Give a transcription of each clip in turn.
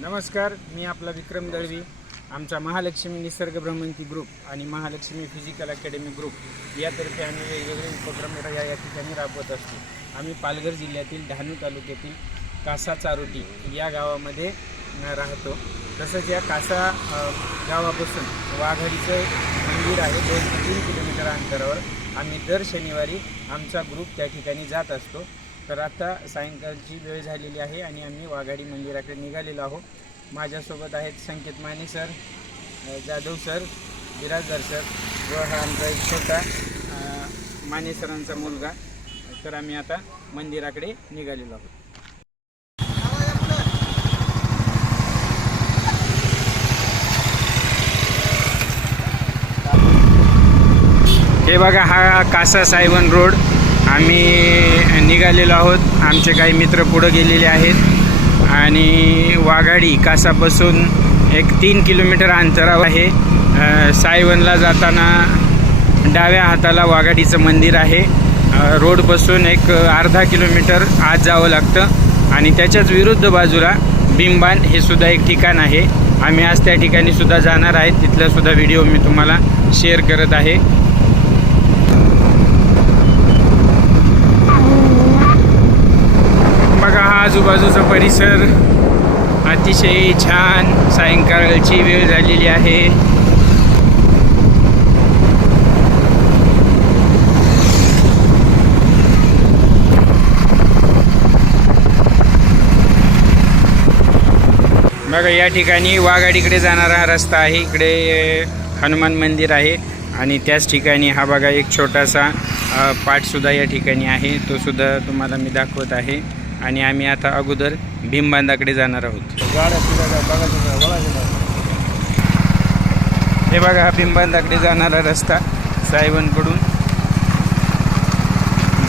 नमस्कार मी आपला विक्रम दळवी. आमचा महालक्ष्मी निसर्ग भ्रमंती ग्रुप आणि महालक्ष्मी फिजिकल अकॅडमी ग्रुप यातर्फे आम्ही वेगवेगळे उपक्रम या या ठिकाणी राबवत असतो. आम्ही पालघर जिल्ह्यातील डहाणू तालुक्यातील कासा चारोटी या गावामध्ये राहतो. तसंच या कासा गावापासून वाघाडीचं मंदिर आहे. दोन ते तीन किलोमीटर अंतरावर. आम्ही दर शनिवारी आमचा ग्रुप त्या ठिकाणी जात असतो. तर आता सायंकाळची वेळ झालेली आहे आणि आम्ही वाघाडी मंदिराकडे निघालेलो आहोत. माझ्यासोबत आहेत Sanket Mane sir Jadhav sir Birajdar sir व हा आमचा एक छोटा माने सरांचा मुलगा. तर आम्ही आता मंदिराकडे निघालेलो आहोत. हे बघा हा कासा सायवन रोड. आम्ही निघालेलो आहोत. आमचे काही मित्र पुढं गेलेले आहेत. आणि वाघाडी कासापासून एक तीन किलोमीटर अंतरावर आहे. सायवनला जाताना डाव्या हाताला वाघाडीचं मंदिर आहे. रोडपासून एक अर्धा किलोमीटर आत जावं लागतं. आणि त्याच्याच विरुद्ध बाजूला बिंबान हे सुद्धा एक ठिकाण आहे. आम्ही आज त्या ठिकाणी सुद्धा जाणार आहेत तिथलासुद्धा व्हिडिओ मी तुम्हाला शेअर करत आहे बघा हा आजूबाजूचा परिसर अतिशय छान सायंकाळची वेळ झालेली आहे. बघा या ठिकाणी वाघाडीकडे जाणारा हा रस्ता आहे. इकडे हनुमान मंदिर आहे आणि त्याच ठिकाणी हा बघा एक छोटासा पाठसुद्धा या ठिकाणी आहे. तो सुद्धा तुम्हाला मी दाखवत आहे. आणि आम्ही आता अगोदर भीमबांधाकडे जाणार आहोत. हे बघा हा भीमबांधाकडे जाणारा रस्ता साहेबांकडून.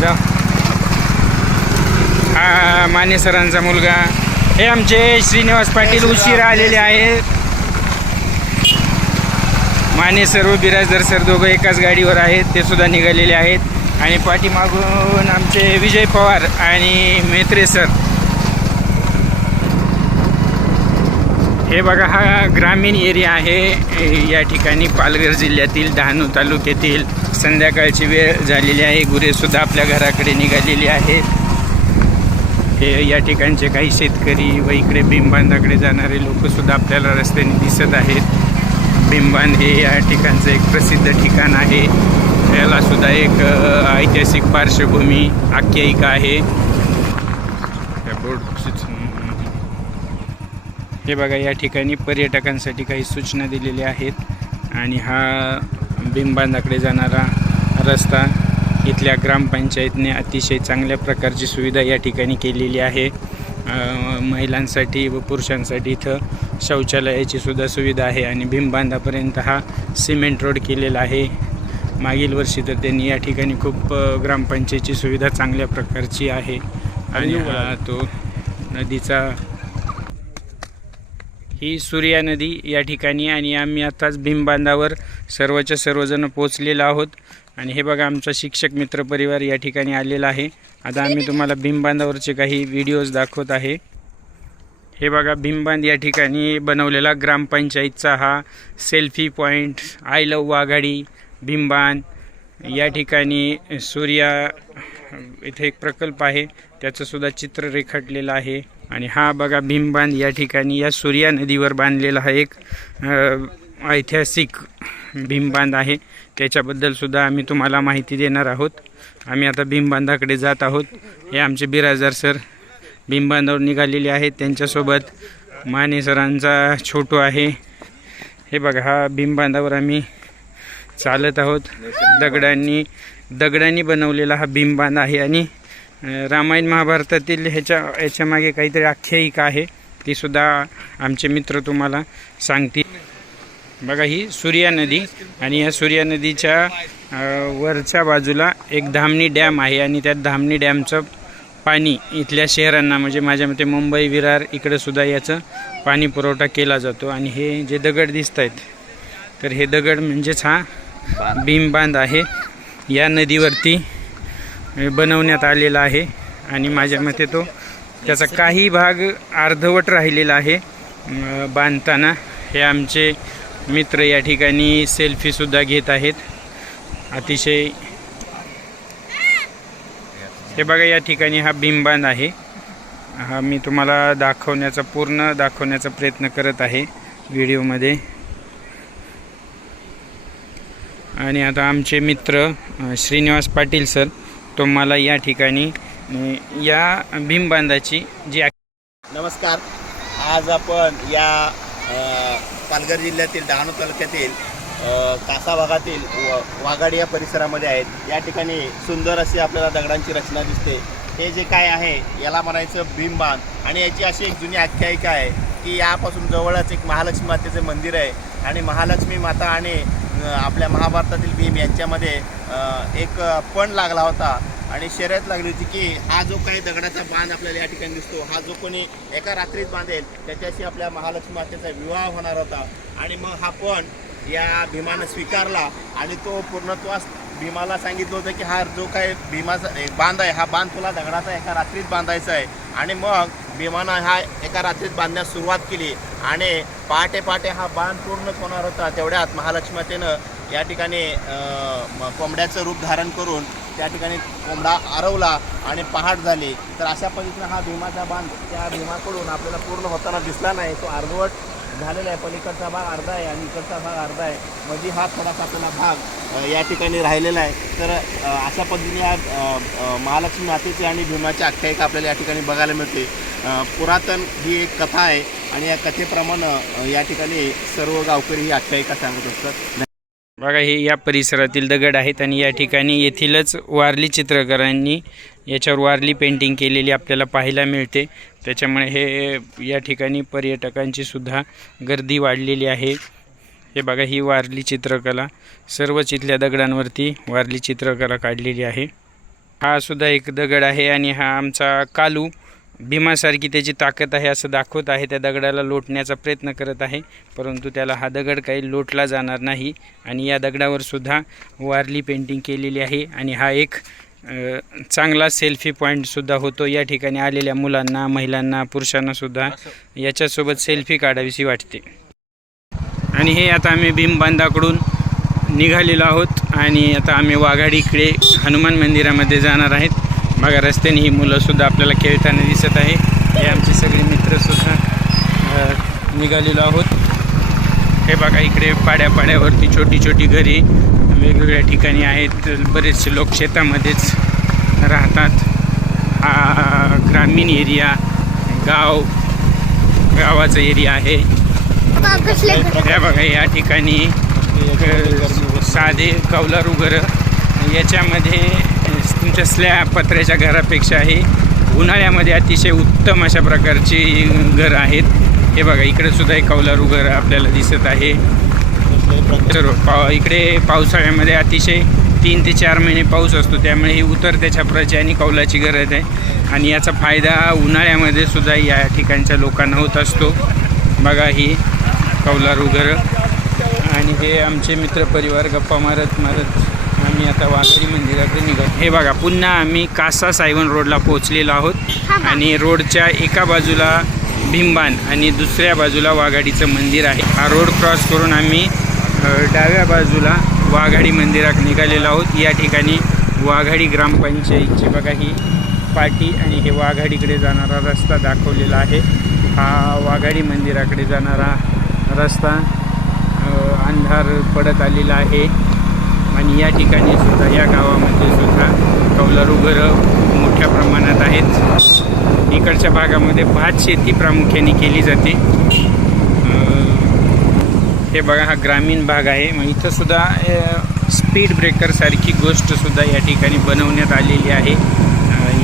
जा. हा माने सरांचा मुलगा. हे आमचे श्रीनिवास पाटील उशिरा आलेले आहेत. माने सर्व बिराजदार सर दोघं एकाच गाडीवर आहेत ते सुद्धा निघालेले आहेत. आणि पाठीमागून आमचे विजय पवार आणि मेत्रे सर. हे बघा हा ग्रामीण एरिया आहे. या ठिकाणी पालघर जिल्ह्यातील डहाणू तालुक्यातील संध्याकाळची वेळ झालेली आहे. गुरेसुद्धा आपल्या घराकडे निघालेली आहेत. हे या ठिकाणचे काही शेतकरी व इकडे भीमबांधाकडे जाणारे लोकसुद्धा आपल्याला रस्त्याने दिसत आहेत. भीमबांध हे या ठिकाणचं एक प्रसिद्ध ठिकाण आहे. याला सुद्धा एक ऐतिहासिक पार्श्वभूमी आख्यायिका आहे. त्या हे बघा या ठिकाणी पर्यटकांसाठी काही सूचना दिलेल्या आहेत. आणि हा भीमबांधाकडे जाणारा रस्ता इथल्या ग्रामपंचायतने अतिशय चांगल्या प्रकारची सुविधा या ठिकाणी केलेली आहे. महिलांसाठी व पुरुषांसाठी इथं शौचालयाची सुद्धा सुविधा आहे आणि भीमबांधापर्यंत हा सिमेंट रोड केलेला आहे. मागील वर्षी तर त्यांनी या ठिकाणी खूप ग्रामपंचायतची सुविधा चांगल्या प्रकारची आहे. आणि तो नदीचा ही सूर्या नदी या ठिकाणी आणि आम्ही आताच भीमबांधावर सर्वच्या सर्वजण पोचलेलो आहोत. आणि हे बघा आमचा शिक्षक मित्र परिवार या ठिकाणी आलेला आहे. आता आम्ही तुम्हाला भीमबांधावरचे काही व्हिडिओज दाखवत आहे. हे बघा भीमबांध या ठिकाणी बनवलेला ग्रामपंचायतचा हा selfie point I love Waghadi Bhimban या ठिकाणी सूर्या इथे एक प्रकल्प आहे. त्याचंसुद्धा चित्र रेखाटलेलं आहे. आणि हा बघा भीमबांध या ठिकाणी या सूर्या नदीवर बांधलेला हा एक ऐतिहासिक भीमबांध आहे. त्याच्याबद्दलसुद्धा आम्ही तुम्हाला माहिती देणार आहोत. आम्ही आता भीमबांधाकडे जात आहोत. हे आमचे बिराजदार सर भीमबांधावर निघालेले आहेत. त्यांच्यासोबत माने सरांचा छोटू आहे. हे बघा हा भीमबांधावर आम्ही चालत आहोत. दगडांनी दगडांनी बनवलेला हा भीमबांध आहे आणि रामायण महाभारतातील ह्याच्या याच्यामागे काहीतरी आख्यायिका आहे. ती सुद्धा आमचे मित्र तुम्हाला सांगतील. बघा ही सूर्या नदी आणि या सूर्या नदीच्या वरच्या बाजूला एक धामणी डॅम आहे आणि त्या धामणी डॅमचं पाणी इथल्या शहरांना म्हणजे माझ्या मते मुंबई विरार इकडंसुद्धा याचं पाणी पुरवठा केला जातो. आणि हे जे दगड दिसत आहेत तर हे दगड म्हणजेच हा भीमबांध आहे. या नदीवरती बनवण्यात आलेला आहे आणि माझ्या मते तो त्याचा काही भाग अर्धवट राहिलेला आहे. बांधताना हे आमचे मित्र या ठिकाणी सेल्फीसुद्धा घेत आहेत. अतिशय हे बघा या ठिकाणी हा भीमबांध आहे. हा मी तुम्हाला दाखवण्याचा पूर्ण दाखवण्याचा प्रयत्न करत आहे व्हिडिओमध्ये आणि आता आमचे मित्र श्रीनिवास पाटील सर तुम्हाला या ठिकाणी या भीमबांधाची जी नमस्कार. आज आपण या पालघर जिल्ह्यातील डहाणू तालुक्यातील कासा भागातील व- वाघाडी या परिसरामध्ये आहेत. या ठिकाणी सुंदर अशी आपल्याला दगडांची रचना दिसते. हे जे काय आहे याला म्हणायचं भीमबांध आणि याची अशी एक जुनी आख्यायिका आहे की यापासून जवळच एक महालक्ष्मी मातेचं मंदिर आहे. आणि महालक्ष्मी माता आणि आपल्या महाभारतातील भीम यांच्यामध्ये एक पण लागला होता. आणि शर्यत लागली होती की हा जो काही दगडाचा बांध आपल्याला या ठिकाणी दिसतो हा जो कोणी एका रात्रीत बांधेल त्याच्याशी आपल्या महालक्ष्मी मातेचा विवाह होणार होता. आणि मग हा पण या भीमानं स्वीकारला आणि तो पूर्णत्वास भीमाला सांगितलं होतं की हा जो काही भीमाचा बांध आहे हा बांध तुला दगडाचा एका रात्रीत बांधायचा आहे. आणि मग भीमानं हा एका रात्रीत बांधण्यास सुरुवात केली. आणि पहाटे पहाटे हा बांध पूर्ण होणार होता तेवढ्यात महालक्ष्मातेनं या ठिकाणी कोंबड्याचं रूप धारण करून त्या ठिकाणी कोंबडा आरवला आणि पहाट झाली. तर अशा पद्धतीनं हा भीमाचा बांध त्या भीमाकडून आपल्याला पूर्ण होताना दिसला नाही. तो अर्धवट झालेला आहे. पलीकडचा भाग अर्धा आहे आणि इकडचा भाग अर्धा आहे. मध्ये हा थोडासा आपल्याला भाग या ठिकाणी राहिलेला आहे. तर अशा पद्धतीने या महालक्ष्मी मातेची आणि भीमाची आख्यायिका आपल्याला या ठिकाणी बघायला मिळते. पुरातन ही एक कथा आहे. आणि या कथेप्रमाणे या ठिकाणी सर्व गावकरी ही आख्यायिका सांगत असतात. बघा हे या परिसरातील दगड आहेत आणि या ठिकाणी येथीलच वारली चित्रकारांनी याच्यावर वारली पेंटिंग केलेली आपल्याला पाहायला मिळते. त्याच्यामुळे हे या ठिकाणी पर्यटकांची सुद्धा गर्दी वाढलेली आहे. हे बघा ही वारली चित्रकला. सर्वच इथल्या दगडांवरती वारली चित्रकला काढलेली आहे. हा सुद्धा एक दगड आहे आणि हा आमचा कालू. भीमासारखी त्याची ताकद आहे असं दाखवत आहे. त्या दगडाला लोटण्याचा प्रयत्न करत आहे. परंतु त्याला हा दगड काही लोटला जाणार नाही. आणि या दगडावर सुद्धा वारली पेंटिंग केलेली आहे. आणि हा एक चांगला सेल्फी पॉईंटसुद्धा होतो. या ठिकाणी आलेल्या मुलांना महिलांना पुरुषांनासुद्धा याच्यासोबत सेल्फी काढावीशी वाटते. आणि हे आता आम्ही भीमबांधाकडून निघालेलो आहोत. आणि आता आम्ही वाघाडीकडे हनुमान मंदिरामध्ये जाणार आहेत. बघा रस्त्याने ही मुलंसुद्धा आपल्याला खेळताना दिसत आहे. हे आमचे सगळे मित्रसुद्धा निघालेलो आहोत. हे बघा इकडे पाड्या पाड्यावरती छोटी छोटी घरी वेगवेगळ्या ठिकाणी आहेत. बरेचसे लोक शेतामध्येच राहतात. हा ग्रामीण एरिया गाव गावाचा एरिया आहे. हे बघा या ठिकाणी साधे कौलारू घरं. याच्यामध्ये तुमच्या स्लॅब पत्र्याच्या घरापेक्षाही उन्हाळ्यामध्ये अतिशय उत्तम अशा प्रकारची घरं आहेत. हे बघा इकडे सुद्धा एक कौलारू घर आपल्याला दिसत आहे. सर्व इकडे पावसाळ्यामध्ये अतिशय तीन ते चार महिने पाऊस असतो त्यामुळे ही उतरत्या छपराची आणि कौलाची गरज आहे. आणि याचा फायदा उन्हाळ्यामध्ये सुद्धा या ठिकाणच्या लोकांना होत असतो. बघा ही कौलारू घरं. आणि हे आमचे मित्रपरिवार गप्पा मारत मारत आम्ही आता वाघरी मंदिराकडे निघालो. हे बघा पुन्हा आम्ही कासा सायवन रोडला पोहोचलेलो आहोत. आणि रोडच्या एका बाजूला भीमबान आणि दुसऱ्या बाजूला वाघाडीचं मंदिर आहे. हा रोड क्रॉस करून आम्ही डाव्या बाजूला वाघाडी मंदिरात निघालेलो आहोत. या ठिकाणी वाघाडी ग्रामपंचायतची बघा ही पाटी आणि हे वाघाडीकडे जाणारा रस्ता दाखवलेला आहे. हा वाघाडी मंदिराकडे जाणारा रस्ता अंधार पडत आलेला आहे. आणि या ठिकाणी सुद्धा या गावामध्ये सुद्धा कौलारू घरं मोठ्या प्रमाणात आहेत. इकडच्या भागामध्ये भात शेती प्रामुख्याने केली जाते. हे बघा हा ग्रामीण भाग आहे. मग इथंसुद्धा स्पीड ब्रेकरसारखी गोष्टसुद्धा या ठिकाणी बनवण्यात आलेली आहे.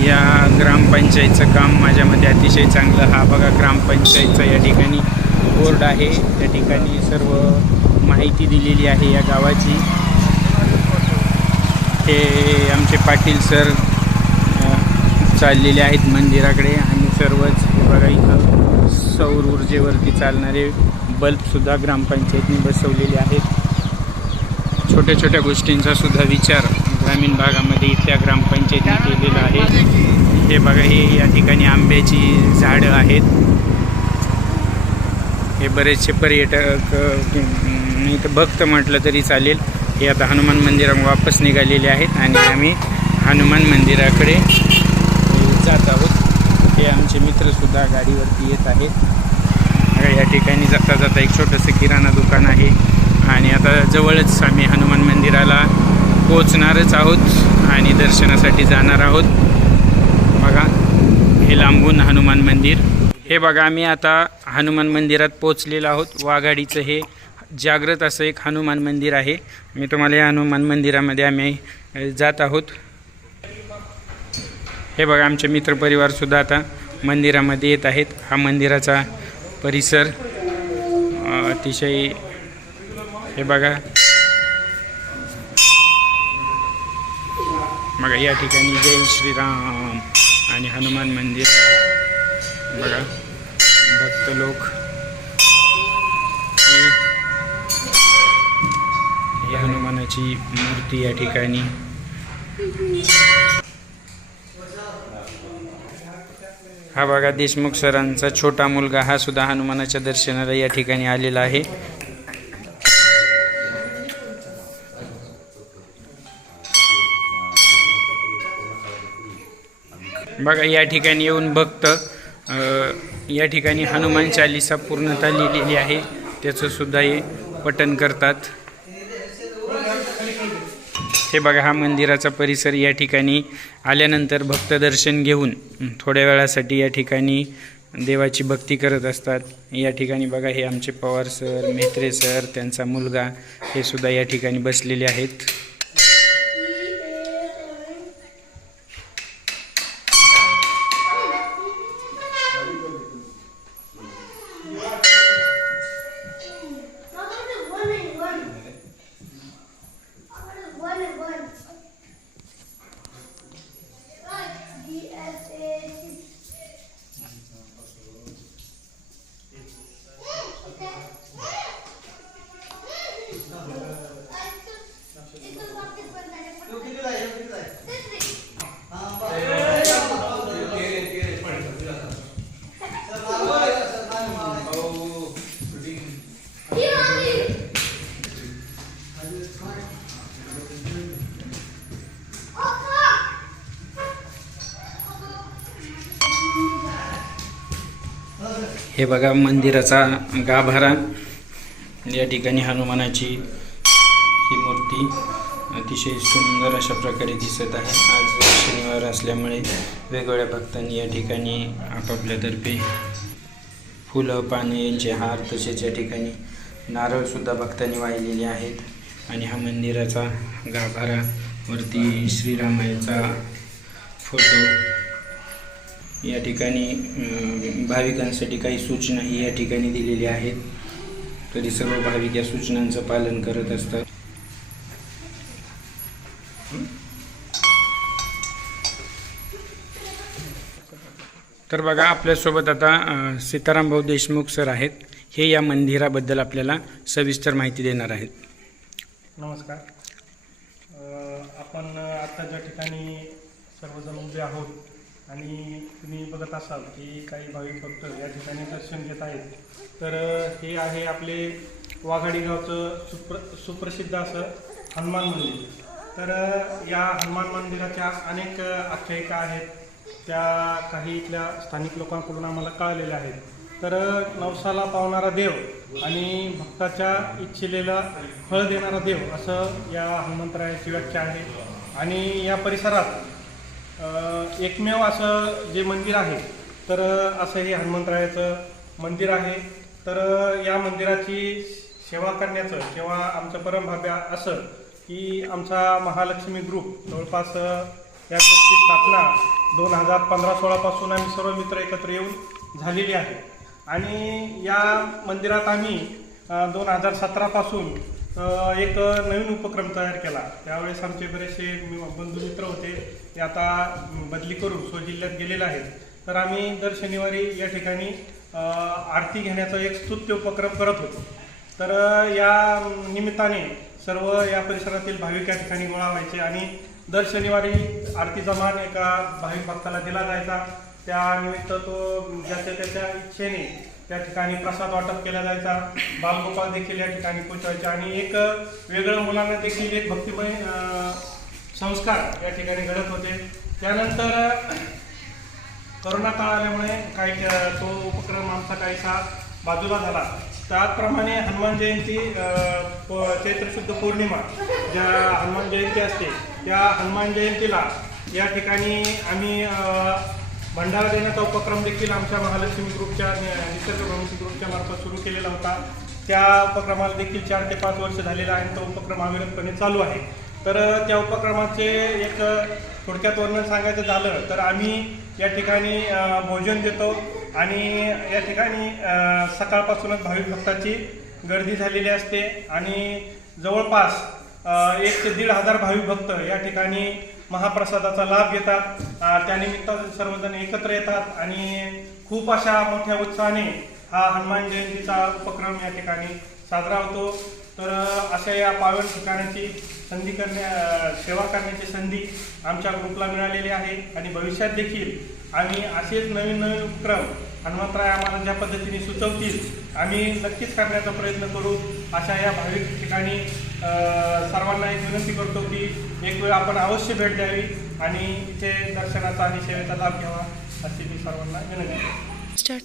या ग्रामपंचायतचं काम माझ्यामध्ये अतिशय चांगलं हा बघा ग्रामपंचायतचा या ठिकाणी बोर्ड आहे. त्या ठिकाणी सर्व माहिती दिलेली आहे या गावाची. इथे आमचे पाटील सर चाललेले आहेत मंदिराकडे आणि सर्वच हे बघा इथं सौर ऊर्जेवरती चालणारे बल्बसुद्धा ग्रामपंचायतने बसवलेले आहेत. छोट्या छोट्या गोष्टींचा सुद्धा विचार ग्रामीण भागामध्ये इथल्या ग्रामपंचायतीने केलेला आहे. हे बघा हे या ठिकाणी आंब्याची झाडं आहेत. हे बरेचसे पर्यटक नाही तर भक्त म्हटलं तरी चालेल. हे आता हनुमान मंदिरात वापस निघालेले आहेत आणि आम्ही हनुमान मंदिराकडे जात आहोत. हे आमचे मित्रसुद्धा गाडीवरती येत आहेत. या ठिकाणी जाता जाता एक छोटंसं किराणा दुकान आहे आणि आता जवळच आम्ही हनुमान मंदिराला पोचणारच आहोत आणि दर्शनासाठी जाणार आहोत. बघा हे लांबून हनुमान मंदिर. हे बघा आम्ही आता हनुमान मंदिरात पोचलेलो आहोत. वाघाडीचं हे जागृत असं एक हनुमान मंदिर आहे. मी तुम्हाला या हनुमान मंदिरामध्ये आम्ही जात आहोत. हे बघा आमचे मित्रपरिवारसुद्धा आता मंदिरामध्ये येत आहेत. हा मंदिराचा परिसर अतिशय हे बघा. बघा या ठिकाणी जय श्रीराम आणि हनुमान मंदिर. बघा भक्त लोक ही ही हनुमानाची मूर्ती या ठिकाणी. हा बघा देशमुख सरांचा छोटा मुलगा हा सुद्धा हनुमानाच्या दर्शनाला या ठिकाणी आलेला आहे. बघा या ठिकाणी येऊन भक्त या ठिकाणी हनुमान चालिसा पूर्णता लिहिलेली आहे. त्याचं सुद्धा हे पठन करतात. हे बघा हा मंदिराचा परिसर या ठिकाणी आल्यानंतर भक्त दर्शन घेऊन थोड्या वेळासाठी या ठिकाणी देवाची भक्ती करत असतात. या ठिकाणी बघा हे आमचे पवार सर मेत्रे सर त्यांचा मुलगा हे सुद्धा या ठिकाणी बसलेले आहेत. हे बघा मंदिराचा गाभारा. या ठिकाणी हनुमानाची ही मूर्ती अतिशय सुंदर अशा प्रकारे दिसत आहे. आज शनिवार असल्यामुळे वेगवेगळ्या भक्तांनी या ठिकाणी आपापल्यातर्फे फुलं पाने यांचे हार तसेच या ठिकाणी नारळसुद्धा भक्तांनी वाहिलेले आहेत. आणि हा मंदिराचा गाभारा वरती श्रीरामाचा फोटो या ठिकाणी भाविकांसाठी काही सूचनाही या ठिकाणी दिलेल्या आहेत. तरी सर्व भाविक या सूचनांचं पालन करत असतात. तर बघा आपल्यासोबत आता अं, सीताराम भाऊ देशमुख सर आहेत. हे या मंदिराबद्दल आपल्याला सविस्तर माहिती देणार आहेत. नमस्कार. आपण आता ज्या ठिकाणी सर्वजण उभे आहोत आणि तुम्ही बघत असाल की काही भाविक भक्त या ठिकाणी दर्शन घेत आहेत. तर हे आहे आपले वाघाडी गावचं सुप्र सुप्रसिद्ध असं हनुमान मंदिर. तर या हनुमान मंदिराच्या अनेक आख्यायिका आहेत. त्या काही इथल्या स्थानिक लोकांकडून आम्हाला कळलेल्या आहेत. तर नवसाला पावणारा देव आणि भक्ताच्या इच्छिलेला फळ देणारा देव असं या हनुमंतरायाची व्याख्या आहे. आणि या परिसरात एकमेव असं जे मंदिर आहे तर असं हे हनुमंतरायाचं मंदिर आहे. तर या मंदिराची सेवा करण्याचं किंवा आमचं परमभाव्य असं की आमचा महालक्ष्मी ग्रुप जवळपास या ग्रुपची स्थापना दोन हजार पंधरा सोळापासून आम्ही सर्व मित्र एकत्र येऊन झालेली आहे. आणि या मंदिरात आम्ही दोन हजार सतरापासून एक नवीन उपक्रम तयार केला. त्यावेळेस आमचे बरेचसे बंधू मित्र होते ते आता बदली करून स्वजिल्ह्यात गेलेले आहेत. तर आम्ही दर शनिवारी या ठिकाणी आरती घेण्याचा एक स्तुत्य उपक्रम करत होतो. तर या निमित्ताने सर्व या परिसरातील भाविक या ठिकाणी गोळा व्हायचे आणि दर शनिवारी आरतीचा मान एका भाविक भक्ताला दिला जायचा. त्यानिमित्त तो ज्याच्या त्याच्या इच्छेने त्या ठिकाणी प्रसाद वाटप केला जायचा. बालगोपाल देखील या ठिकाणी पोचवायचे आणि एक वेगळं मुलांना देखील एक भक्तिमय संस्कार या ठिकाणी घडत होते. त्यानंतर करोना काळ आल्यामुळे काही तो उपक्रम आमचा काहीसा बाजूला झाला. त्याचप्रमाणे हनुमान जयंती प- चैत्र शुद्ध पौर्णिमा ज्या हनुमान जयंती असते त्या हनुमान जयंतीला या ठिकाणी आम्ही भंडारा देण्याचा उपक्रम देखील आमच्या महालक्ष्मी ग्रुपच्या नि- ग्रुपच्या मार्फत सुरू केलेला होता. त्या उपक्रमाला देखील चार ते पाच वर्ष झालेला आहे आणि तो उपक्रम अविरतपणे चालू आहे. तर त्या उपक्रमाचे एक थोडक्यात वर्णन सांगायचं झालं तर आम्ही या ठिकाणी भोजन देतो आणि या ठिकाणी सकाळपासूनच भाविक भक्ताची गर्दी झालेली असते आणि जवळपास एक ते दीड हजार भाविक भक्त या ठिकाणी महाप्रसादाचा लाभ घेतात. त्यानिमित्त सर्वजण एकत्र येतात आणि खूप अशा मोठ्या उत्साहाने हा हनुमान जयंतीचा उपक्रम या ठिकाणी साजरा होतो. तर अशा या पावन ठिकाणाची संधी करण्या सेवा करण्याची संधी आमच्या ग्रुपला मिळालेली आहे आणि भविष्यात देखील आम्ही असेच नवीन नवीन उपक्रम हनुमंतराय आम्हाला ज्या पद्धतीने सुचवतील आम्ही नक्कीच करण्याचा प्रयत्न करू अशा या भाविक ठिकाणी सर्वांना एक विनंती करतो की एक वेळ आपण अवश्य भेट द्यावी आणि इथे दर्शनाचा आणि सेवेचा लाभ घ्यावा अशी मी सर्वांना विनंती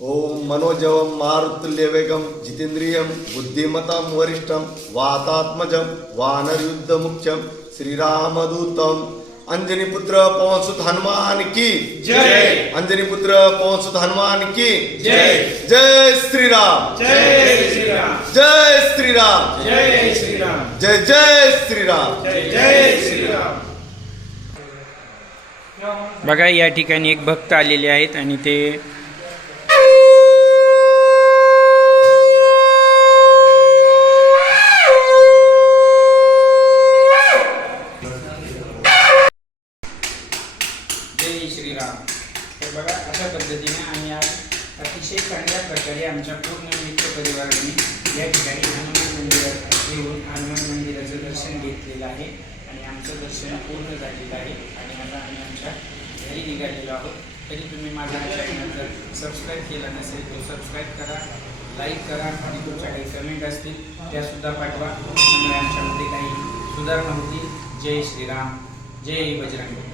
ओम मनोजवम मारुतुल्यवेगम जितेंद्रियम बुद्धिमतां वरिष्ठम वातात्मजम वानरयुद्धमुख्यम श्रीरामदूतम। अंजनीपुत्र पवनसुत हनुमान की जय। अंजनीपुत्र पवनसुत हनुमान की जय। जय श्रीराम। जय श्रीराम। जय श्रीराम। जय श्रीराम। जय जय श्रीराम। बघा या ठिकाणी एक भक्त आलेले आहेत आणि ते जय तर बघा अशा पद्धतीने आम्ही आज अतिशय चांगल्या प्रकारे आमच्या पूर्ण मित्र परिवाराने या ठिकाणी हनुमान मंदिरात येऊन हनुमान मंदिराचं दर्शन घेतलेलं आहे. आणि आमचं दर्शन पूर्ण झालेलं आहे. आणि आता आम्ही आमच्या घरी निघालेलो आहोत. तरी तुम्ही माझा चॅनल जर सबस्क्राईब केला नसेल तर सबस्क्राईब करा लाईक करा आणि तुमच्या काही कमेंट असतील त्यासुद्धा पाठवा. आमच्यामध्ये काही सुधारणा होती जय श्रीराम. जय बजरंग